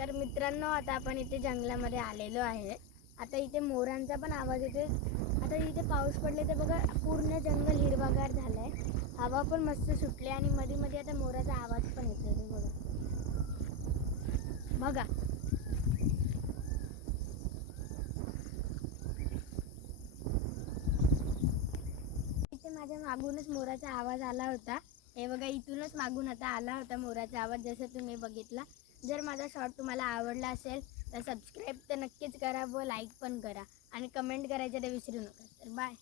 तर मित्रांनो, आता आपण इथे जंगलामध्ये आलेलो आहे. आता इथे मोरांचा पण आवाज येते. आता इथे पाऊस पडले तर बघा पूर्ण जंगल हिरवागार झालंय. हवा पण मस्त सुटली आणि मध्ये मध्ये आता मोराचा आवाज पण येतोय. हे बघा बघा. इथे माझ्या मागूनच मोराचा आवाज आला होता. हे बघा, इथूनच मागून आता आला होता मोराचा आवाज, जसं तुम्ही बघितला. जर माझा शॉर्ट तुम्हाला आवडला असेल तर सबस्क्राईब तर नक्कीच करा व लाईक पण करा आणि कमेंट करायचं ते विसरू नका. तर बाय.